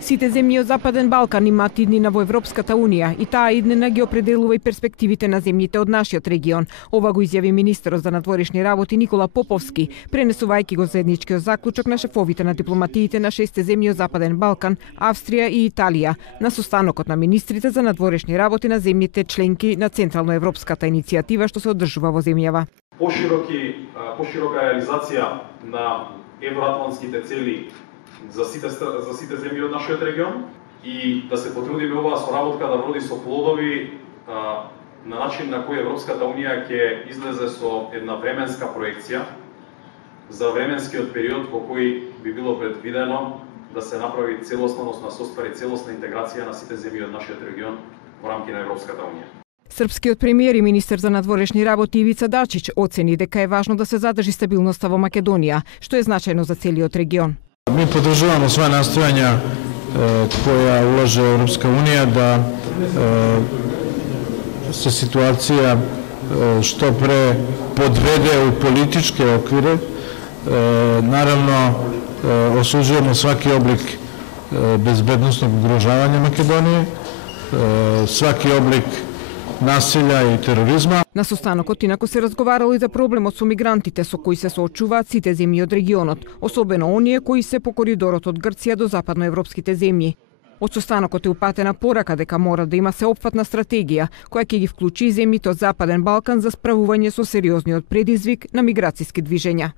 Сите земји од Западен Балкан имаат иднина во Европската Унија и таа иднина ги определува и перспективите на земјите од нашиот регион. Ова го изјави министерот за надворешни работи Никола Поповски, пренесувајќи го заедничкиот заклучок на шефовите на дипломатиите на 6 земји од Западен Балкан, Австрија и Италија, на состанокот на министрите за надворешни работи на земјите членки на Централноевропската иницијатива што се одржува во земјава. Поширока реализација на евроатлантските цели за сите земји од нашиот регион и да се потрудиме оваа соработка да вроди со плодови на начин на кој Европската Унија ќе излезе со една временска проекција за временскиот период во кој би било предвидено да се направи целосна, односно да се оствари целосна интеграција на сите земји од нашиот регион во рамки на Европската Унија. Српскиот премиер и министер за надворешни работи Ивица Дачич оцени дека е важно да се задржи стабилноста во Македонија, што е значајно за целиот регион. Mi podržavamo sva nastojanja koja ulaže Europska unija da se situacija što pre podvede u političke okvire. Naravno, osuđujemo svaki oblik bezbednosnog ugrožavanja Makedonije, svaki oblik насилја и тероризма. На состанокот инаку се разговарало и за проблемот со мигрантите со кои се соочуваат сите земји од регионот, особено оние кои се по коридорот од Грција до западноевропските земји. Од состанокот е упатена порака дека мора да има сеопфатна стратегија која ќе ги вклучи земјите од Западен Балкан за справување со сериозниот предизвик на миграцијски движења.